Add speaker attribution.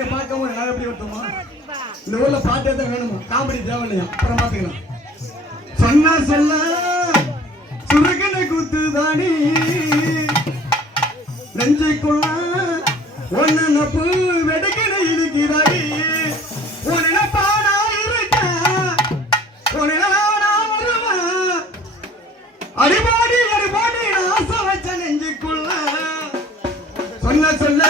Speaker 1: உன்னை பார்க்காம நான் எப்படி வரட்டுமா இந்த ஊர்ல பாட்டு தான் வேணுமா? காமெடி தேவை அப்புறம் பாத்துக்கலாம் சொன்ன சொல்ல சுருக்கனை குத்து தாடி நெஞ்சைக்குள்ள ஒன்னு நப்பு வெடுக்கிற இருக்கிறாடி உன்ன பாடா இருக்க உன்ன அடிபாடி அடிபாடி ஆசை வச்ச நெஞ்சுக்குள்ள. சொன்ன சொல்ல